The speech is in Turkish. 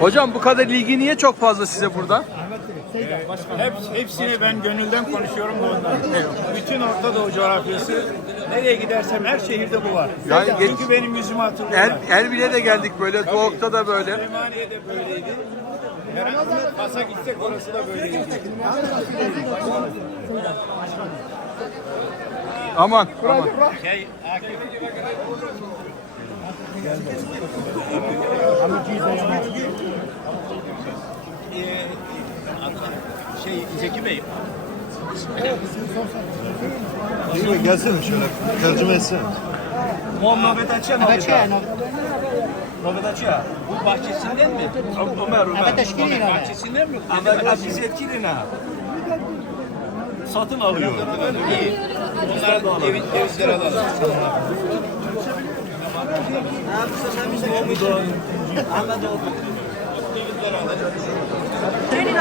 Hocam bu kadar ilgi niye çok fazla size burada? Hep, hepsini ben gönülden konuşuyorum da ondan. Bütün Orta Doğu coğrafyası nereye gidersem her şehirde bu var. Yani geç- Çünkü benim yüzümü hatırlıyorlar. Er, Erbil'e de geldik böyle, Doğuk'ta da böyle. Süleymaniye'de böyleydi. Herhangi bir Fas'a gitsek orası da böyleydi. Aman, aman. Şey, Akif. Şey Zeki Bey, Şimdi gelsene şöyle tercüme etsene. Muhammed Açan Kaçıyor no. Muhammed Açan. Bu bahçesinden mi? Ömer, teşkil yine. Bahçesinden mi? Ama biz etkilina satın alıyor. Bunlar da alıyor. Evitleri alalım. Senin